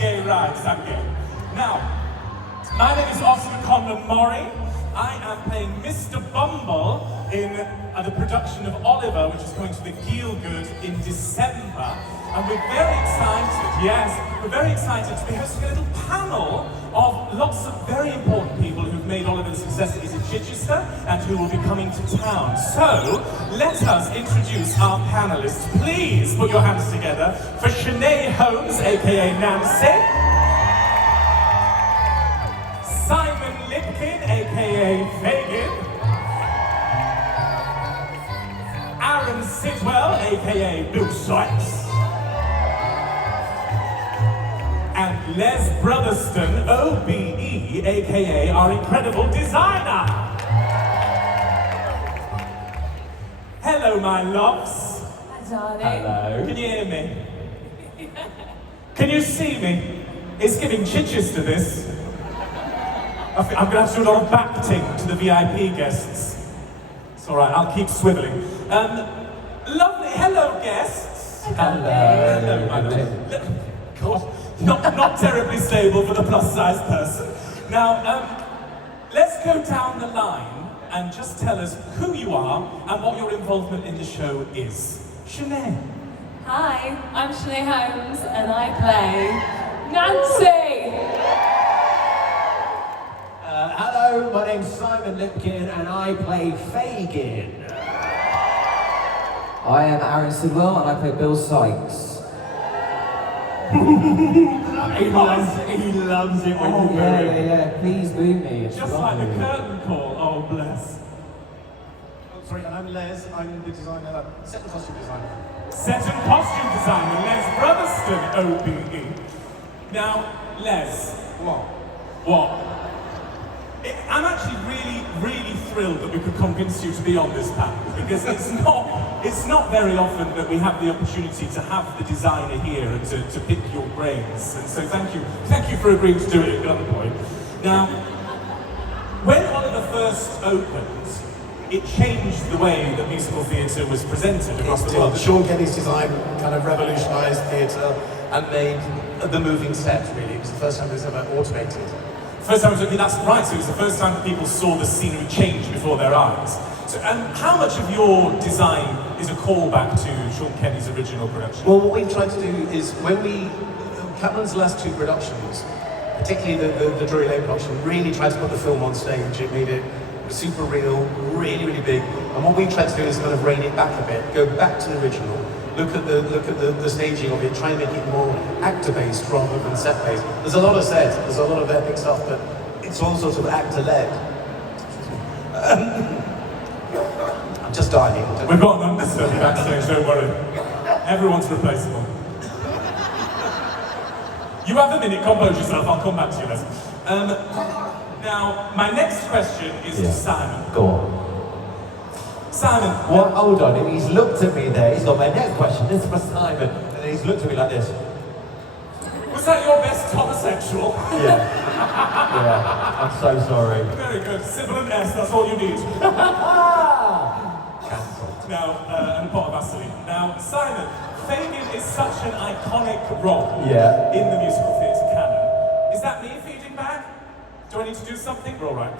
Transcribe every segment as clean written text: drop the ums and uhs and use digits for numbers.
gay rights, I'm gay. Now, my name is Oscar Conlon Murray. I am playing Mr. Bumble in the production of Oliver, which is going to the Gielgud in December. And we're very excited to be hosting a little panel of lots of very important people who've made Oliver the success it is in Chichester and who will be coming to town. So, let us introduce our panelists. Please put your hands together for Sinead Holmes, aka Nancy. Simon Lipkin, aka Fagin. Aaron Sidwell, aka Bill Sykes. And Les Brotherston, OBE, aka our incredible designer. Hello, my loves. Hi, darling. Hello. Can you hear me? Can you see me? It's giving Chichester, this. I'm going to have to do a lot of backing to the VIP guests. It's all right, I'll keep swiveling. Lovely, hello, guests. Hello. Hello, my love. God. Not terribly stable for the plus-size person. Now, let's go down the line and just tell us who you are and what your involvement in the show is. Sinead. Hi, I'm Sinead Holmes and I play Nancy. Hello, my name's Simon Lipkin and I play Fagin. I am Aaron Sidwell and I play Bill Sykes. He loves it when you do it. Yeah, please boo me. It's Just like the curtain call, oh bless. Oh, sorry, and I'm Les, I'm the designer, set and costume designer. Set and costume designer, Les Brotherston, OBE. Now, Les. What? I'm actually really thrilled that we could convince you to be on this panel, because it's not very often that we have the opportunity to have the designer here and to pick your brains. And so thank you for agreeing to do it at gunpoint. Now, when Oliver first opened, it changed the way that musical theatre was presented across the world. Sean Kenny's design kind of revolutionised theatre and made the moving set, really. It was the first time it was ever automated. First time, that's right, so it was the first time that people saw the scenery change before their eyes. So, and how much of your design is a callback to Sean Kenny's original production? Well, what we've tried to do is, when Cameron's last two productions, particularly the Drury Lane production, really tried to put the film on stage. It made it super real, really big. And what we've tried to do is kind of rein it back a bit, go back to the original, look at the staging of it, try and make it more actor-based rather than set-based. There's a lot of sets, there's a lot of epic stuff, but it's all sort of actor-led. I'm just dying. We've got an understudy backstage, don't worry. Everyone's replaceable. You have a minute, compose yourself, I'll come back to you, Les. Now, my next question is to Simon. Go on. Simon. Well, hold on, he's looked at me there, he's got my next question, this is for Simon, and then he's looked at me like this. Was that your best homosexual? Yeah, I'm so sorry. Very good, Sybil and S, that's all you need. Cancelled. Now, and a pot of Vaseline. Now, Simon, Fagin is such an iconic role in the musical theatre canon. Is that me feeding back? Do I need to do something? We're all right.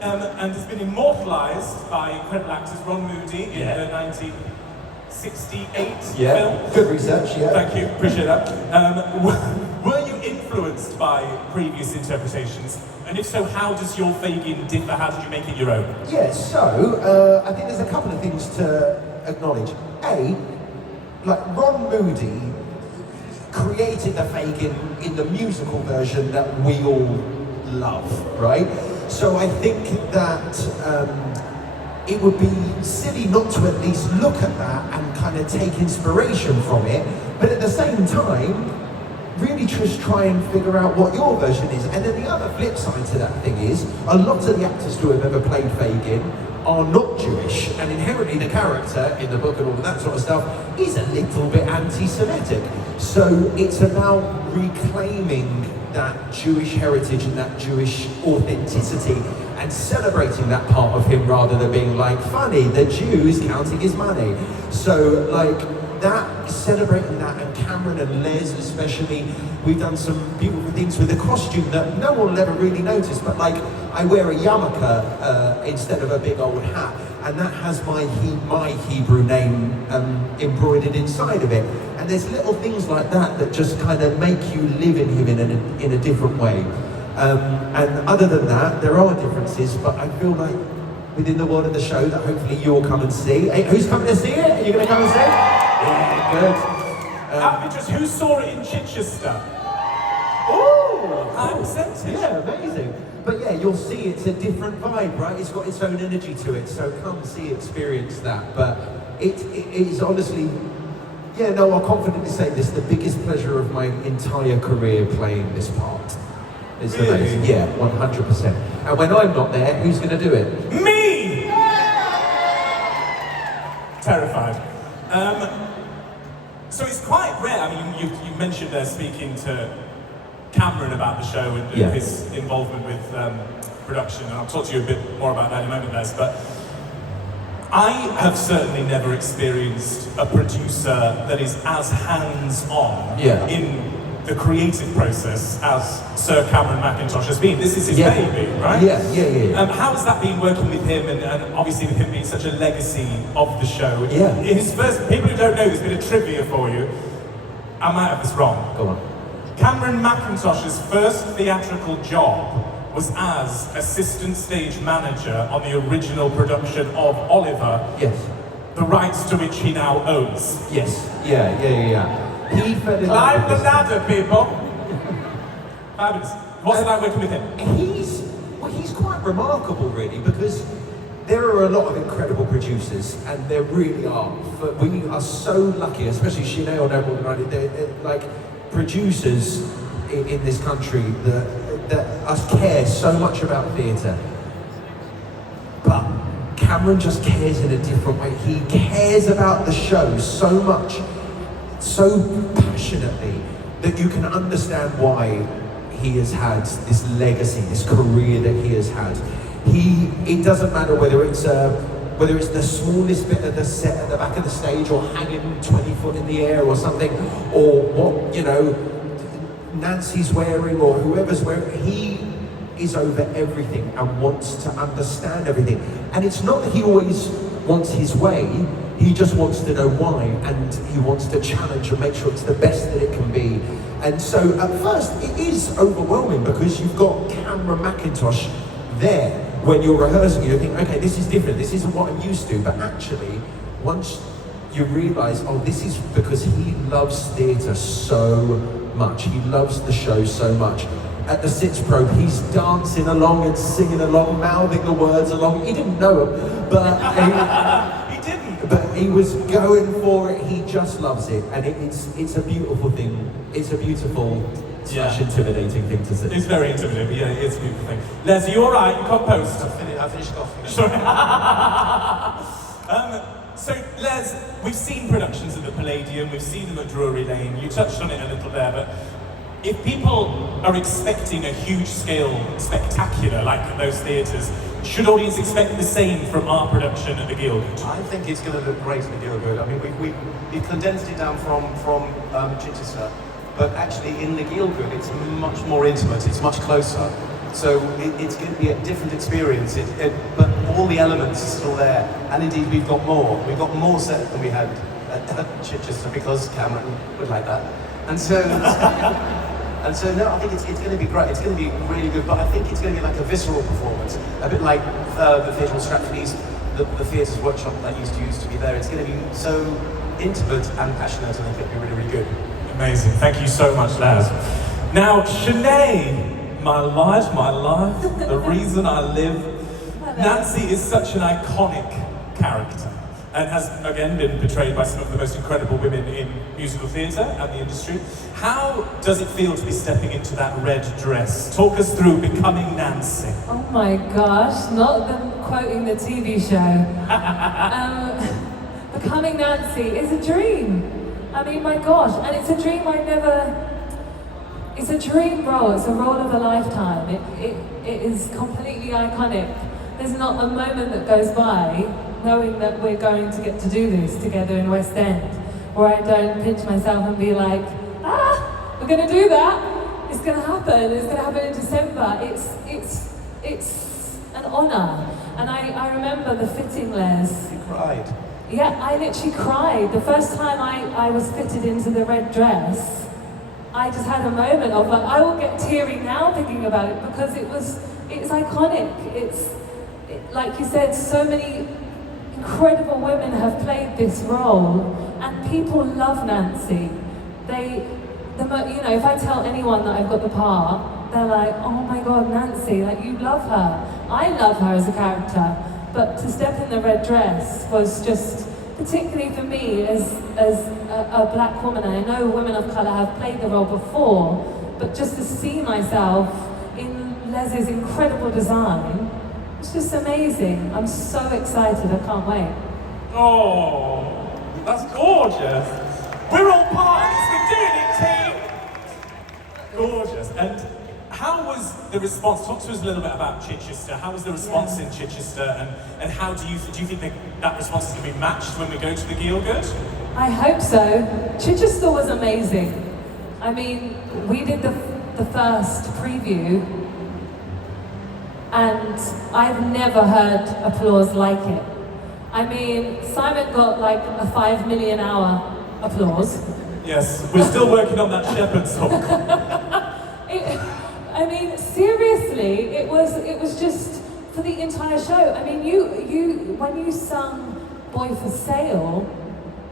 And has been immortalised by incredible actors Ron Moody in the 1968 film. Good research, Thank you, appreciate that. Were you influenced by previous interpretations? And if so, how does your Fagin differ? How did you make it your own? Yeah, so, I think there's a couple of things to acknowledge. A, like Ron Moody created the Fagin in the musical version that we all love, right? So I think that it would be silly not to at least look at that and kind of take inspiration from it, but at the same time, really just try and figure out what your version is. And then the other flip side to that thing is, a lot of the actors who have ever played Fagin are not Jewish, and inherently the character in the book and all of that sort of stuff is a little bit anti-Semitic. So it's about reclaiming that Jewish heritage and that Jewish authenticity and celebrating that part of him rather than being like, funny, the Jew is counting his money. So like, that, celebrating that, and Cameron and Les especially, we've done some beautiful things with the costume that no one will ever really notice, but like, I wear a yarmulke instead of a big old hat, and that has my Hebrew name embroidered inside of it. And there's little things like that that just kind of make you live in him in a different way. And other than that, there are differences, but I feel like within the world of the show that hopefully you'll come and see. Hey, who's coming to see it? Are you going to come and see it? Yeah, good. Just who saw it in Chichester? Oh, High percentage. yeah, amazing. But yeah, you'll see it's a different vibe, right? It's got its own energy to it, so come see, experience that. But it is honestly, yeah, no, I'll confidently say this, the biggest pleasure of my entire career playing this part. It's Really? amazing. Yeah, 100%. And when I'm not there, who's going to do it? Me! Terrified. So it's quite rare. I mean, you mentioned there speaking to Cameron about the show and Yeah. his involvement with production, and I'll talk to you a bit more about that in a moment, Les, but I have certainly never experienced a producer that is as hands-on Yeah. in the creative process as Sir Cameron Mackintosh has been. This is his Yeah. baby, right? Yeah. How has that been working with him, and obviously with him being such a legacy of the show? Yeah. In his first, people who don't know, there's bit of trivia for you. I might have this wrong. Go on. Cameron Mackintosh's first theatrical job was as assistant stage manager on the original production of Oliver, Yes. the rights to which he now owns. Yes. Yeah. He fell in love Climb with the this. ladder, people! Fabulous. What's it like working with him? He's quite remarkable, really, because there are a lot of incredible producers, and there really are. But we are so lucky, especially Sinead or Noble United, they're like producers in this country that us care so much about theatre. But Cameron just cares in a different way. He cares about the show so much, so passionately, that you can understand why he has had this legacy, this career that he has had. It doesn't matter whether it's the smallest bit of the set at the back of the stage, or hanging 20 foot in the air or something, or what, you know, Nancy's wearing or whoever's wearing. He is over everything and wants to understand everything. And it's not that he always wants his way, he just wants to know why, and he wants to challenge and make sure it's the best that it can be. And so at first it is overwhelming, because you've got Cameron Mackintosh there when you're rehearsing. You think, okay, this is different, this isn't what I'm used to. But actually, once you realise, oh, this is because he loves theatre so much, he loves the show so much. At the Sitz Probe, he's dancing along and singing along, mouthing the words along. He didn't know them, but He didn't. but he was going for it. He just loves it, and it's a beautiful thing. It's a beautiful slash intimidating thing to see. It's very intimidating, yeah, it's a beautiful thing. Les, are you alright? You can't post. I finished off. Sorry. So, Les, we've seen productions at the Palladium, we've seen them at Drury Lane, you touched on it a little there, but if people are expecting a huge scale spectacular like at those theatres, should audience expect the same from our production at the Gielgud? I think it's going to look great in the Gielgud. I mean, we've condensed it down from Chichester, but actually in the Gielgud it's much more intimate, it's much closer. So it's going to be a different experience, but all the elements are still there. And indeed we've got more. We've got more set than we had at Chichester, because Cameron would like that. And so no, I think it's going to be great. It's going to be really good, but I think it's going to be like a visceral performance, a bit like the Theatre of Stratford East, the Theatres Workshop that used to be there. It's going to be so intimate and passionate, and I think it'll be really, really good. Amazing, thank you so much, Les. Now, Sinead, my life, the reason I live. Nancy is such an iconic character, and has again been portrayed by some of the most incredible women in musical theatre and the industry. How does it feel to be stepping into that red dress? Talk us through becoming Nancy. Oh my gosh, not them quoting the TV show. Becoming Nancy is a dream. I mean, my gosh, and it's a dream it's a dream role, it's a role of a lifetime. It is completely iconic. There's not a moment that goes by knowing that we're going to get to do this together in West End. where I don't pinch myself and be like, we're gonna do that. It's gonna happen. It's gonna happen in December. It's an honour. And I remember the fitting, Les. You cried. Yeah, I literally cried. The first time I was fitted into the red dress, I just had a moment of like, I will get teary now thinking about it because it's iconic. Like you said, so many incredible women have played this role, and people love Nancy. If I tell anyone that I've got the part, they're like, oh my God, Nancy, like you love her. I love her as a character, but to step in the red dress was just, particularly for me as a black woman, and I know women of colour have played the role before, but just to see myself in Les's incredible design, it's just amazing. I'm so excited, I can't wait. Oh, that's gorgeous. We're all part of this, we're doing it, team. Gorgeous. And how was the response? Talk to us a little bit about Chichester. How was the response in Chichester, and how do you think that response is going to be matched when we go to the Gielgud? I hope so. Chichester was amazing. I mean, we did the first preview, and I've never heard applause like it. I mean, Simon got like a 5 million hour applause. Yes, we're still working on that Shepherd's Hook. I mean, seriously, it was just for the entire show. I mean, you when you sung "Boy for Sale,"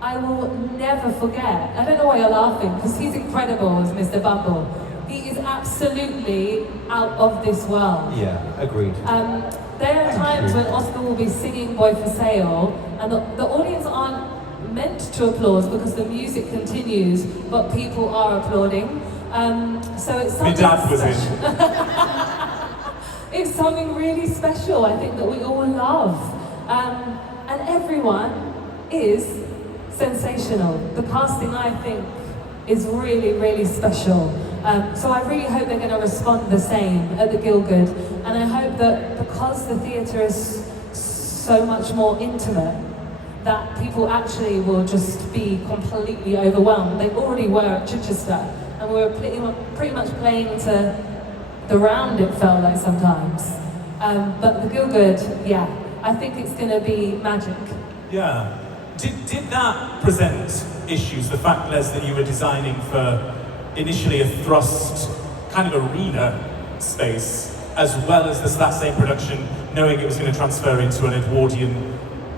I will never forget. I don't know why you're laughing, because he's incredible as Mr. Bumble. He is absolutely out of this world. Yeah, agreed. There are times when Oscar will be singing "Boy for Sale," and the audience aren't meant to applaud because the music continues, but people are applauding. So it's My something dad was in. It's something really special, I think, that we all love. And everyone is sensational. The casting, I think, is really, really special. So I really hope they're going to respond the same at the Gielgud. And I hope that because the theatre is so much more intimate, that people actually will just be completely overwhelmed. They already were at Chichester, and we were pretty much playing to the round, it felt like sometimes. But the Gielgud, yeah, I think it's going to be magic. Yeah. Did that present issues, the fact, Les, that you were designing for initially a thrust kind of arena space, as well as that same production, knowing it was going to transfer into an Edwardian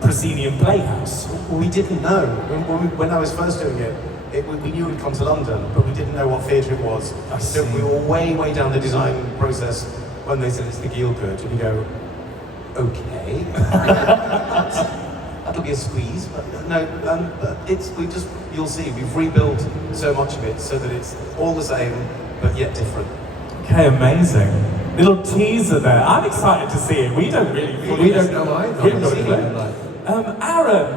proscenium playhouse? We didn't know. When I was first doing it, we knew it would come to London, but we didn't know what theatre it was. So we were way down the design process when they said it's the Gielgud, and you go, okay. That'll be a squeeze, but no, you'll see, we've rebuilt so much of it so that it's all the same, but yet different. Okay, amazing. Little teaser there. I'm excited to see it. We don't really We don't know either. We haven't got a clue. Aaron,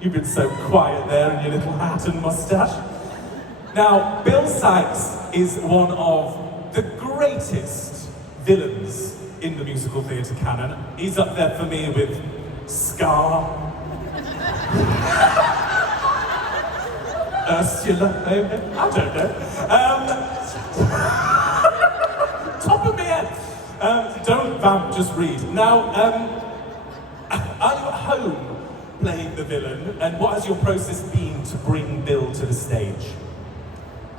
you've been so quiet there in your little hat and moustache. Now, Bill Sykes is one of the greatest villains in the musical theatre canon. He's up there for me with Scar, Ursula, maybe? I don't know. Top of my head. Don't vamp, just read. Now, are you at home playing the villain, and what has your process been to bring Bill to the stage?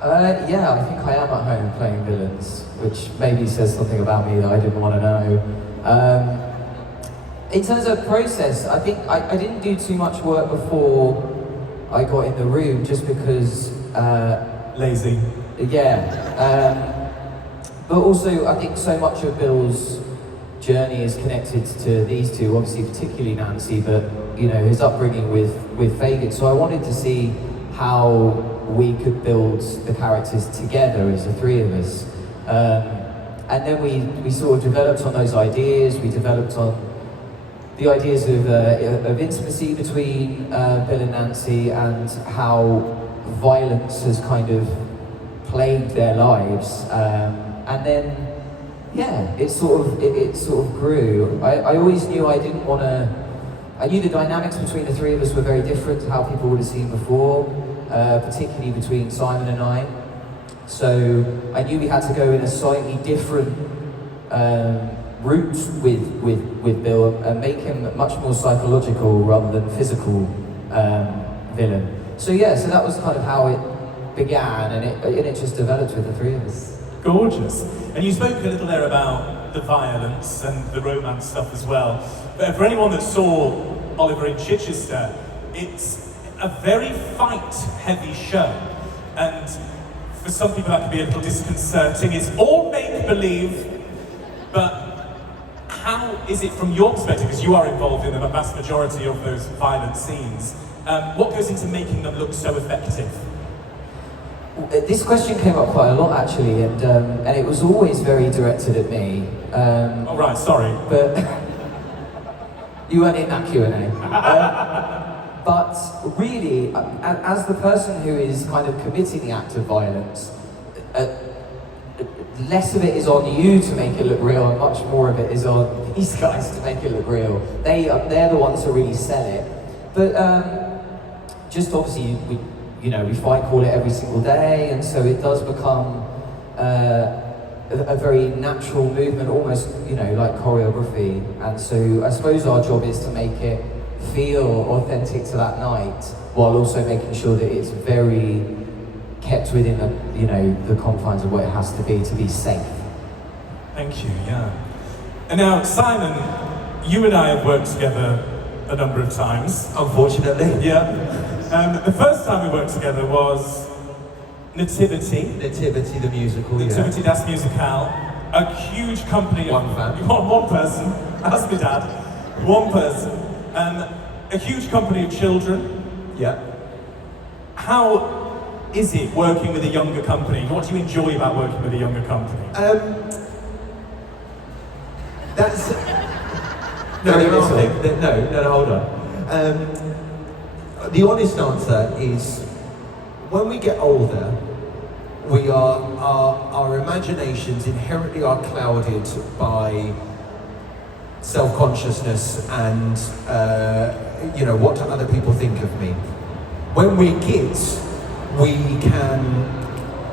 Yeah, I think I am at home playing villains, which maybe says something about me that I didn't want to know. In terms of process, I think I didn't do too much work before I got in the room, just because... Lazy. Yeah. But also, I think so much of Bill's journey is connected to these two, obviously particularly Nancy, but you know, his upbringing with Fagin. So I wanted to see how we could build the characters together as the three of us. And then we sort of developed on those ideas. We developed on the ideas of intimacy between Bill and Nancy, and how violence has kind of plagued their lives. And then, yeah, it sort of grew. I always knew I didn't want to I knew the dynamics between the three of us were very different to how people would have seen before, particularly between Simon and I. So I knew we had to go in a slightly different route with Bill and make him much more psychological rather than physical villain. So yeah, so that was kind of how it began, and it just developed with the three of us. Gorgeous. And you spoke a little there about the violence and the romance stuff as well. But for anyone that saw Oliver in Chichester, it's a very fight-heavy show. And for some people that can be a little disconcerting. It's all make-believe, but how is it from your perspective, because you are involved in the vast majority of those violent scenes, what goes into making them look so effective? This question came up quite a lot actually, and it was always very directed at me. Oh right, sorry. But you weren't in that Q&A. But really, as the person who is kind of committing the act of violence, less of it is on you to make it look real, and much more of it is on these guys to make it look real. They're the ones who really sell it. But just obviously, we fight call it every single day, and so it does become a very natural movement, almost like choreography. And so I suppose our job is to make it feel authentic to that night, while also making sure that it's very kept within the confines of what it has to be safe. Thank you, yeah. And now, Simon, you and I have worked together a number of times. Unfortunately. Yeah. The first time we worked together was Nativity. Nativity the musical, Nativity das Musical. A huge company. One fan. One person. That's my dad. One person. A huge company of children. Yeah. How is it working with a younger company? What do you enjoy about working with a younger company? That's... No, hold on. The honest answer is, when we get older, our imaginations inherently are clouded by self-consciousness and what do other people think of me. When we're kids, we can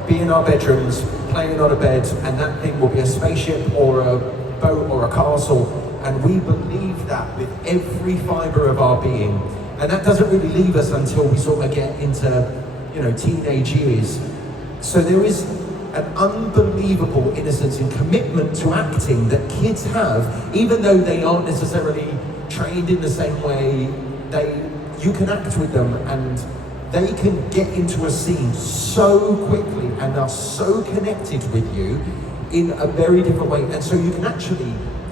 be in our bedrooms playing on a bed, and that thing will be a spaceship or a boat or a castle, and we believe that with every fibre of our being. And that doesn't really leave us until we sort of get into teenage years. So there is an unbelievable innocence and commitment to acting that kids have, even though they aren't necessarily trained in the same way. You can act with them, and they can get into a scene so quickly and are so connected with you in a very different way. And so you can actually,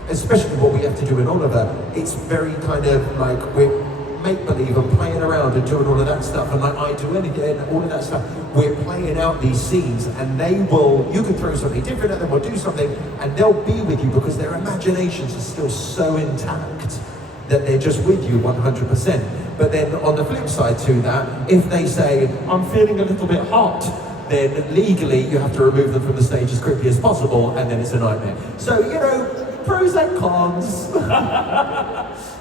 especially what we have to do in Oliver, it's very kind of like we're make-believe and playing around and doing all of that stuff, and like I do anything, all of that stuff. We're playing out these scenes, and you can throw something different at them or do something, and they'll be with you because their imaginations are still so intact that they're just with you 100%. But then on the flip side to that, if they say, I'm feeling a little bit hot, then legally you have to remove them from the stage as quickly as possible, and then it's a nightmare. So, pros and cons.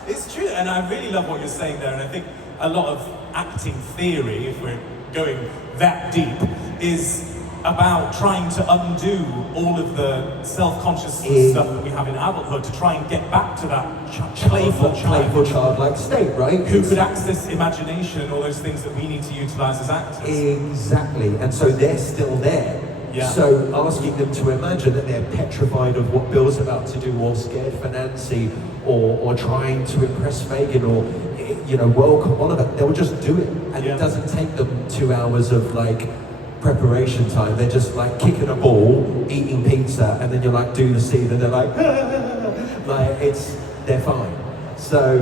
It's true, and I really love what you're saying there, and I think a lot of acting theory, if we're going that deep, is about trying to undo all of the self-conscious stuff that we have in adulthood to try and get back to that playful childlike state, right? Who could access imagination and all those things that we need to utilise as actors. Exactly, and so they're still there. Yeah. So asking them to imagine that they're petrified of what Bill's about to do, or scared for Nancy, or trying to impress Fagin, or welcome Oliver, they'll just do it, and it doesn't take them 2 hours of preparation time. They're just kicking a ball, eating pizza, and then you're do the scene, and they're they're fine. So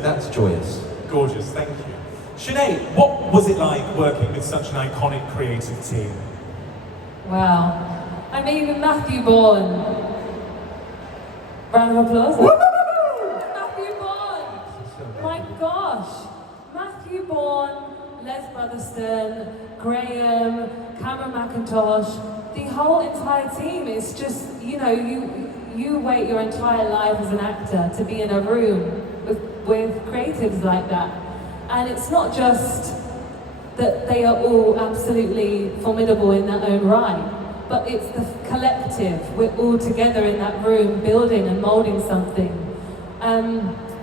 that's joyous. Gorgeous, thank you. Sinead, what was it like working with such an iconic creative team? Wow. I mean, Matthew Bourne. Round of applause. Matthew Bourne! My gosh! Matthew Bourne, Les Brotherstone, Graham, Cameron Mackintosh, the whole entire team is just, you wait your entire life as an actor to be in a room with with creatives like that. And it's not just that they are all absolutely formidable in their own right, but it's the collective. We're all together in that room building and molding something.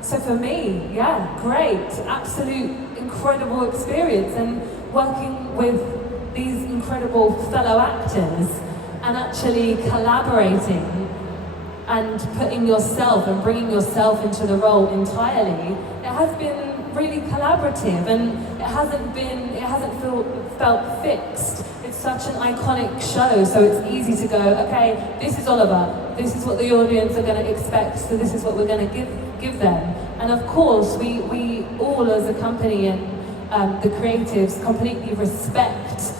So for me, yeah, great, absolute incredible experience, and working with these incredible fellow actors and actually collaborating and putting yourself and bringing yourself into the role entirely. It has been really collaborative, and it hasn't felt fixed. It's such an iconic show, so it's easy to go, okay, this is Oliver, this is what the audience are going to expect, so this is what we're going to give them. And of course, we all as a company and the creatives completely respect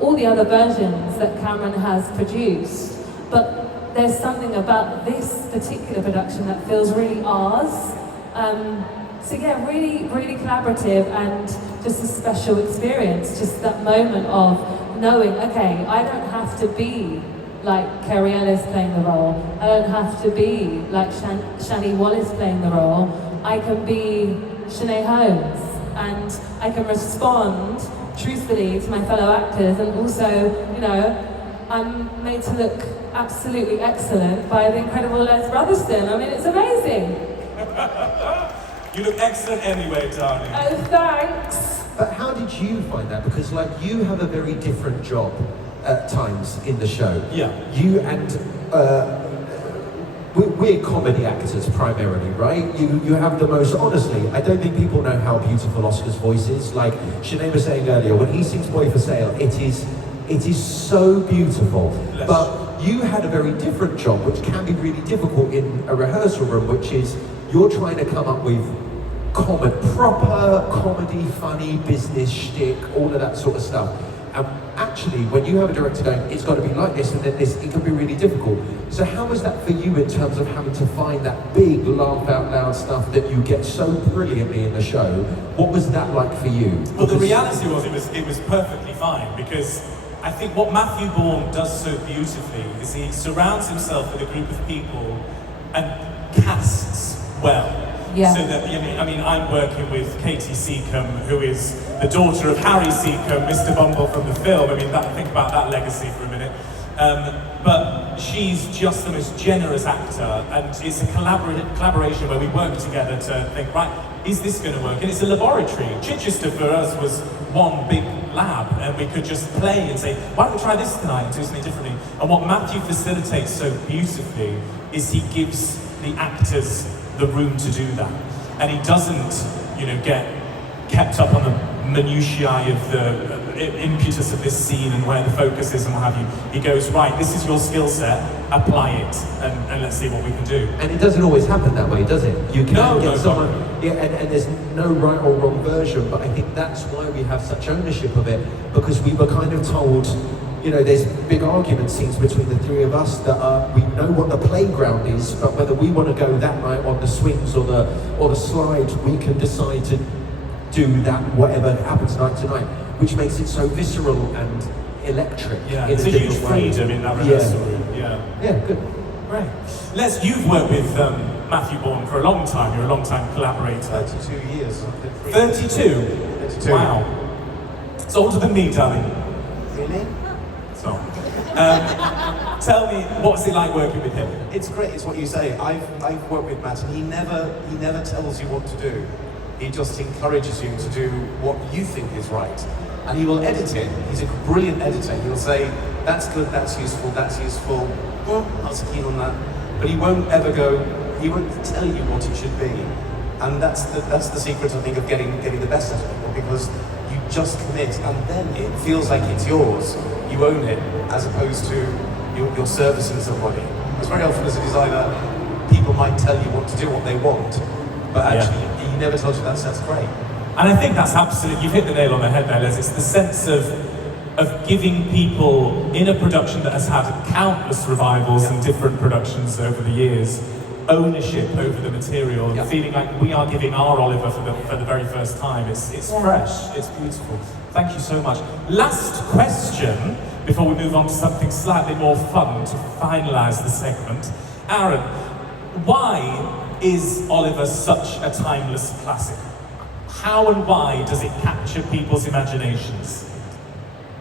all the other versions that Cameron has produced, but there's something about this particular production that feels really ours. So yeah, really, really collaborative and just a special experience. Just that moment of knowing, okay, I don't have to be like Kerry Ellis playing the role. I don't have to be like Shani Wallace playing the role. I can be Shanae Holmes, and I can respond truthfully to my fellow actors, and also, you know, I'm made to look absolutely excellent by the incredible Les Brotherston. I mean, it's amazing. You look excellent anyway, darling. Oh, thanks. But how did you find that? Because like you have a very different job at times in the show. Yeah. You and we're comedy actors primarily, right? You have the most, honestly, I don't think people know how beautiful Oscar's voice is. Like Sinead was saying earlier, when he sings Boy for Sale, it is so beautiful. Yes. But you had a very different job, which can be really difficult in a rehearsal room, which is you're trying to come up with proper comedy, funny, business shtick, all of that sort of stuff. And actually, when you have a director going, it's got to be like this and then this, it can be really difficult. So how was that for you in terms of having to find that big laugh out loud stuff that you get so brilliantly in the show? What was that like for you? Well, the reality was it was perfectly fine, because I think what Matthew Bourne does so beautifully is he surrounds himself with a group of people and casts well. Yeah. So that, I mean, I'm working with Katie Seacombe, who is the daughter of Harry Seacombe, Mr. Bumble from the film. I mean, think about that legacy for a minute. But she's just the most generous actor, and it's a collaboration where we work together to think, right, is this going to work? And it's a laboratory. Chichester for us was one big lab, and we could just play and say, why don't we try this tonight and do something differently? And what Matthew facilitates so beautifully is he gives the actors the room to do that, and he doesn't, get kept up on the minutiae of the impetus of this scene and where the focus is and what have you. He goes, right, this is your skill set, apply it, and let's see what we can do. And it doesn't always happen that way, does it? You can get someone, no. yeah, and there's no right or wrong version, but I think that's why we have such ownership of it, because we were kind of told, there's big argument scenes between the three of us that we know what the playground is, but whether we want to go that night on the swings or the slides, we can decide to do that, whatever happens night to night, which makes it so visceral and electric. Yeah, in it's a huge freedom in that rehearsal room. Yeah, good. Great. Les, you've worked with Matthew Bourne for a long time. You're a long-time collaborator. 32 years. 32? 32. Wow. It's older than me, darling. Really? So, tell me, what's it like working with him? It's great. It's what you say. I've worked with Matt, and he never tells you what to do. He just encourages you to do what you think is right, and he will edit it. He's a brilliant editor. He'll say, "That's good. That's useful. That's useful. Oh, not so keen on that." But he won't ever go. He won't tell you what it should be, and that's the secret, I think, of getting the best out of people, because you just commit, and then it feels like it's yours. You own it, as opposed to you're servicing somebody. Because very often as a designer, people might tell you what to do, what they want, but actually he never tells you that, so that's great. And I think that's absolutely, you've hit the nail on the head there, Les. It's the sense of giving people in a production that has had countless revivals and different productions over the years, ownership over the material, and feeling like we are giving our Oliver for the very first time. It's fresh, it's beautiful. Thank you so much. Last question, before we move on to something slightly more fun to finalise the segment. Aaron, why is Oliver such a timeless classic? How and why does it capture people's imaginations?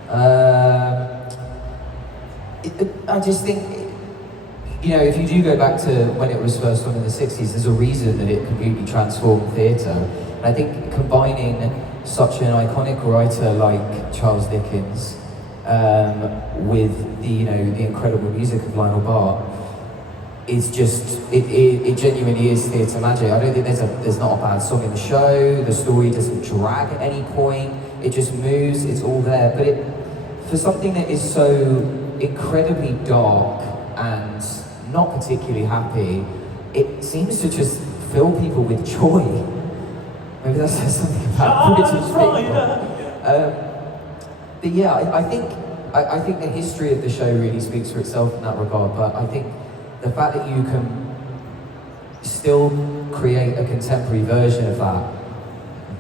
I just think, you know, if you do go back to when it was first on in the 60s, there's a reason that it completely transformed theatre. And I think combining such an iconic writer like Charles Dickens with the, you know, the incredible music of Lionel Bart is just, it genuinely is theatre magic. I don't think there's not a bad song in the show, the story doesn't drag at any point, it just moves, it's all there. But for something that is so incredibly dark and not particularly happy, it seems to just fill people with joy. Maybe that says something about British people. But yeah, I think the history of the show really speaks for itself in that regard, but I think the fact that you can still create a contemporary version of that,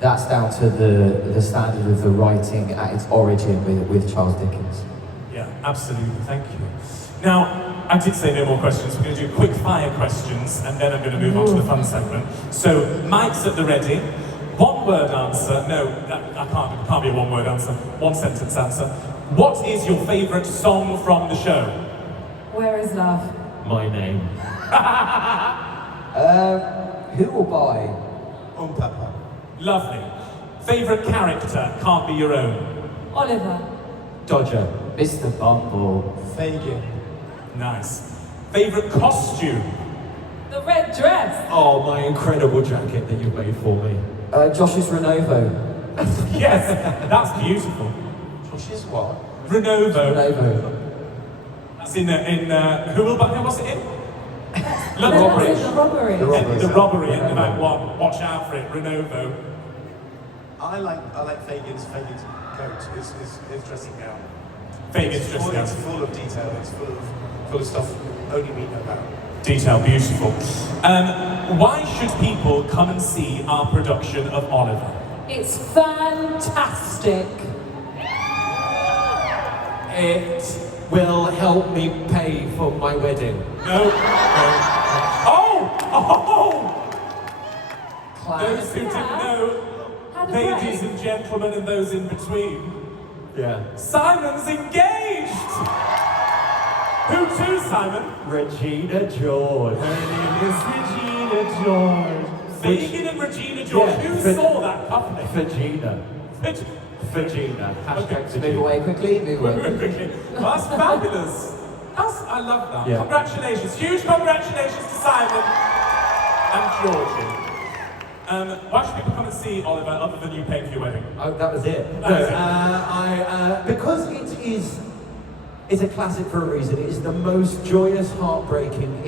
that's down to the standard of the writing at its origin with Charles Dickens. Yeah, absolutely, thank you. Now, I did say no more questions. We're going to do quick fire questions and then I'm going to move on to the fun segment. So, mics at the ready. One word answer. No, it can't be a one word answer. One sentence answer. What is your favourite song from the show? Where is love? My name. Who will buy? Papa. Lovely. Favourite character? Can't be your own. Oliver. Dodger. Mr. Bumble. Fagin. Nice. Favourite costume? The red dress. Oh, my incredible jacket that you made for me. Josh's Renovo. Yes, that's beautiful. Which is what? Renovo. Renovo. That's in who will buy? What's it in? No, Robbery. that's in the robbery. The robbery. The robbery in the back one. Watch out for it. Renovo. I like Fagin's coat. His dressing gown. Fagin's dressing It's gown. full of detail. It's full of stuff only we know about. Detail, beautiful. Why should people come and see our production of Oliver? It's fantastic. It will help me pay for my wedding. No. Oh! Those who didn't know, Had a ladies break. and gentlemen and those in between, Yeah. Simon's engaged! Who to, Simon? Regina George. Her name is Regina George. Fagin and Regina George. Yeah, Who saw that coupling? Regina. Regina. Hashtag Move Regina. away quickly, move away quickly. Well, that's fabulous. I love that. Yeah. Congratulations. Huge congratulations to Simon and Georgie. Why should people come and see Oliver other than you paying for your wedding? Oh, that was it. That was it. Because it's a classic for a reason. It is the most joyous, heartbreaking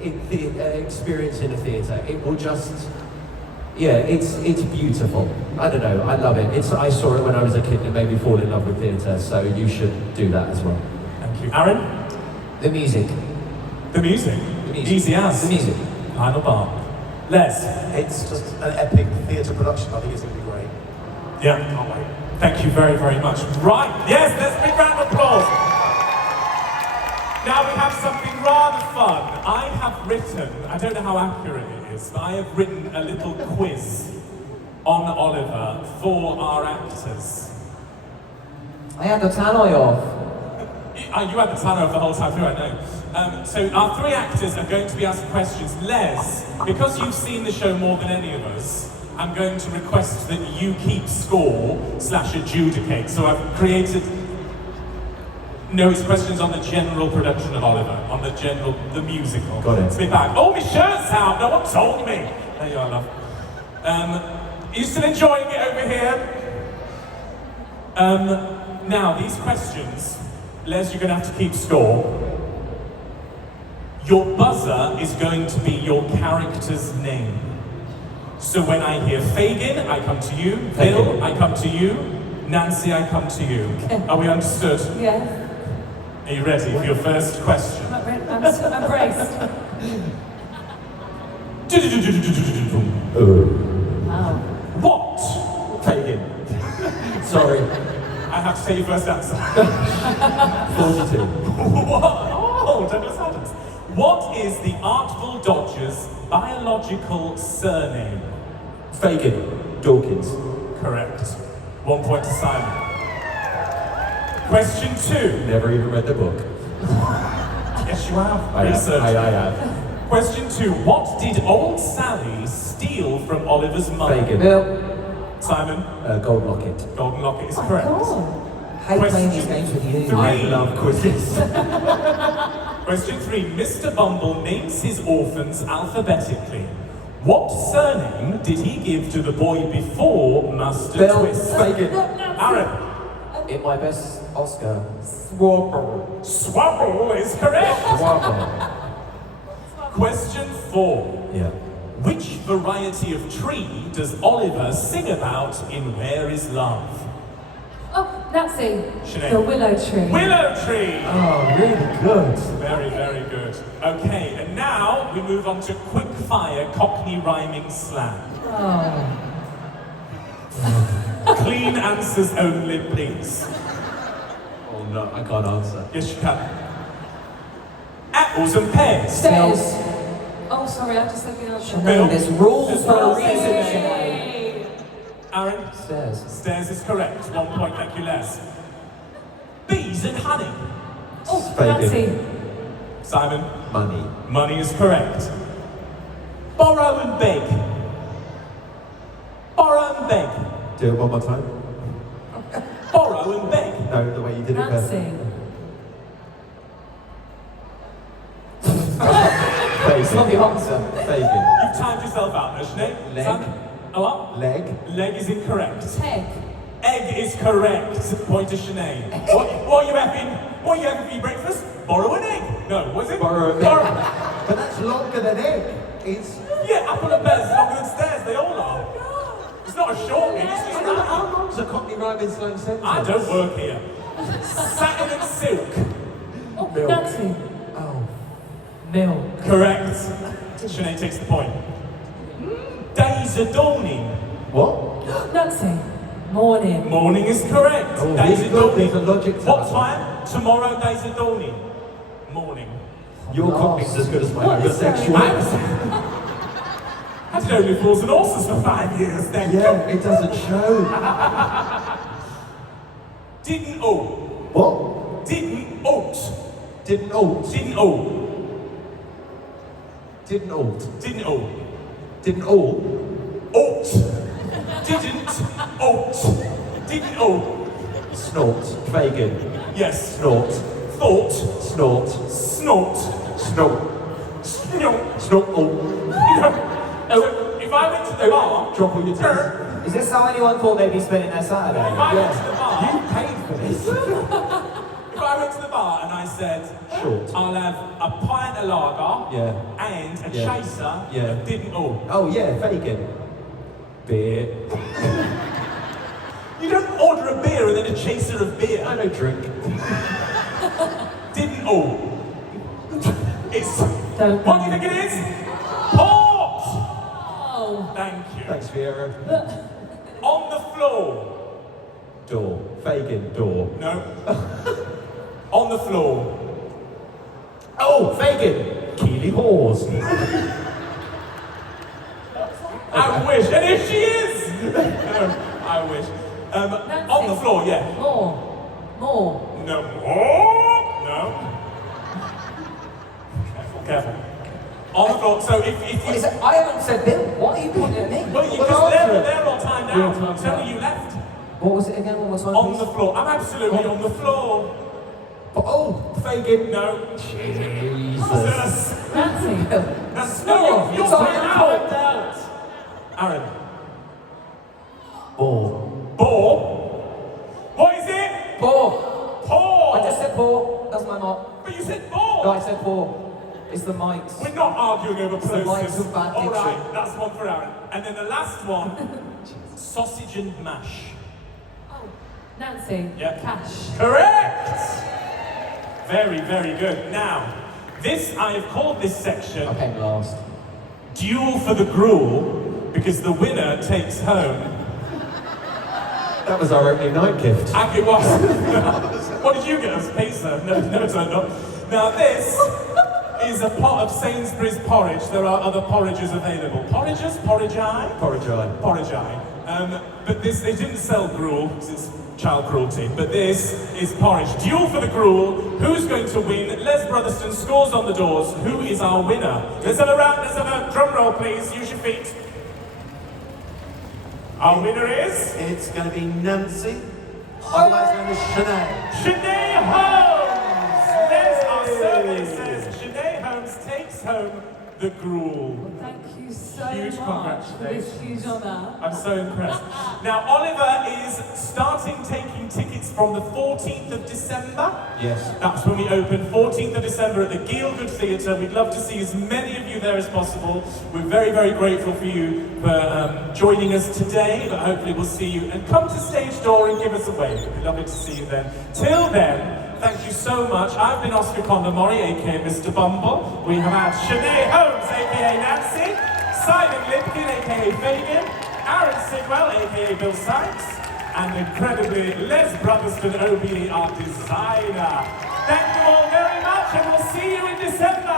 experience in a theatre. It will just, yeah, it's beautiful. I don't know, I love it. I saw it when I was a kid and it made me fall in love with theatre, so you should do that as well. Thank you. Aaron? The music. The music. The music. Easy as. The music. Lionel Bart. Les? It's just an epic theatre production. I think it's going to be great. Yeah. Can't wait. Thank you very, very much. Right. Yes, let's big round of applause. Now we have something rather fun. I have written, I don't know how accurate it is, but I have written a little quiz on Oliver for our actors. I had the tannoy off. You had the tanner of the whole time through, I know. So our three actors are going to be asking questions. Les, because you've seen the show more than any of us, I'm going to request that you keep score / adjudicate. So I've created... No, it's questions on the general production of Oliver, on the musical. Got it. It's a bit back. Oh, my shirt's out! No one told me! There you are, love. Are you still enjoying it over here? Now, these questions, Les, you're going to have to keep score. Your buzzer is going to be your character's name. So when I hear Fagin, I come to you. Bill, I come to you. Nancy, I come to you. Are we understood? Yes. Are you ready for your first question? I'm braced. Wow. What? Fagin. Sorry. I have to say your first answer. 42. What? Oh, Douglas Adams. What is the Artful Dodger's biological surname? Fagin. Dawkins. Correct. 1 point to Simon. Question 2. Never even read the book. Yes, you have. I have. Question 2. What did old Sally steal from Oliver's mother? Fagin. Bill. Simon, Gold locket. golden locket is correct. Hate playing these Question games with you. 3. I love quizzes. Question 3. Mr. Bumble names his orphans alphabetically. What surname did he give to the boy before Master Bill. Twist? Fagin. Aaron. In my best Oscar. Swabble. Swabble is correct. Swabble. Question 4. Yeah. Which variety of tree does Oliver sing about in Where Is Love? Oh, Nancy. Sinead. The willow tree. Willow tree! Oh, really good. Very, very good. Okay, and now we move on to quick fire Cockney rhyming slang. Oh. Clean answers only, please. Oh no, I can't answer. Yes, you can. Apples and pears. Stairs. Oh, sorry, I just said the answer. Bill. There's rules There's for a rules. reason, Sinead. Yay. Aaron. Stairs. Stairs is correct. 1 point, thank you, Les. Bees and honey. Oh, Fagin. Nancy. Simon. Money. Money is correct. Borrow and beg. Borrow and beg. Do it one more time. Borrow and beg. No, the way you did it Nancy. It's not the answer. Fagin. You've timed yourself out, no, Sinead? Leg. Simon? A what? Leg. Leg is incorrect. Egg. Egg is correct. Point to Sinead. What are you having? What are you having for your breakfast? Borrow an egg. No, what is it? Borrow an egg. Borrow. But that's longer than egg. It's. Yeah, apple and pears is longer than stairs. They all are. It's not a short egg. It's just I know, but an how egg. long's a Cockney rhyming slang sentence? I don't work here. Satin and silk. Oh, Milk. Nancy. Oh. Milk. Correct. Sinead takes the point. Days are dawning. What? Nancy. Morning. Morning is correct. Oh, Days really are good. dawning. There's a logic to What that. time? Tomorrow, days are dawning. Morning. Your Cockney's as good as my What is that? homosexual. I did only fools and horses for 5 years then. Yeah, it doesn't show. Didn't oh. What? Didn't oat. Didn't alt. Didn't oh. Didn't alt. Didn't oh. Didn't all. Oat. Didn't oat. Didn't oh. Snort. Fagin. Yes. Snort. Thought. Snort. Snort. Snort. Snort. Snort. Oh. So if I went to the bar, Drop all your teeth. Is this how anyone thought they'd be spending their Saturday? if I went to the bar, You paid for this. if I went to the bar and I said, Short. I'll have a pint of lager Yeah. and a Yeah. chaser Yeah. of didn't oh. Oh yeah, Fagin. Beer. You don't order a beer and then a chaser of beer. I don't drink. Didn't oh. It's Don't what do you think it is? Port! Oh. Thank you. Thanks, Vieira. On the floor. Door. Fagin. Door. No. On the floor. Oh, Fagin. Keely Hawes. I wish. And here she is! No, I wish. On the floor, yeah. More. More. No more. No. Careful. On the floor. So if What you. is it? I haven't said Bill. What are you pointing at me? Well, you Well, because answer it. they're all timed We're out. timed I'm telling out. you left. What was it again? One more time, On please. the floor. I'm absolutely on the floor. Oh, Fagin. No. Jesus. Nancy. That's no. You're timed out. Aaron. Ball. Ball. What is it? Poor. Paw. I just said poor. That's my mark. But you said ball. No, I said poor. It's the mics. We're not arguing over the mics process. of bad All diction. right, that's one for Aaron. And then the last one, sausage and mash. Oh. Nancy. Yeah. Cash. Correct. Very, very good. Now, this I have called this section I came last. "Duel for the Gruel" because the winner takes home. That was our opening night gift. And it was. What did you get as pizza? No, never turned up. Now this is a pot of Sainsbury's porridge. There are other porridges available. Porridges? Porridgei? Porridgei. Porridgei. But this, they didn't sell gruel, because it's child cruelty, but this is porridge. Duel for the gruel. Who's going to win? Les Brotherston scores on the doors. Who is our winner? Let's have a round, let's have a drum roll, please. Use your feet. Our winner is... It's going to be Nancy, otherwise known as Sinead. Sinead Holmes! Les, our survey says Sinead Holmes takes home the gruel. Thank you so Huge much for this congratulations. huge honour. I'm so impressed. Now, Oliver is starting taking tickets from the 14th of December. Yes. That's when we open, 14th of December at the Gielgud Theatre. We'd love to see as many of you there as possible. We're very, very grateful for you for joining us today, but hopefully we'll see you. And come to stage door and give us a wave. We'd be lovely to see you then. Till then, thank you so much. I've been Oscar Condamori, aka Mr. Bumble. We have had Sinead Holmes, aka Nancy, Simon Lipkin, aka Fagan, Aaron Sidwell, aka Bill Sykes, and incredibly Les Brotherston, OBE, our designer. Thank you all very much, and we'll see you in December.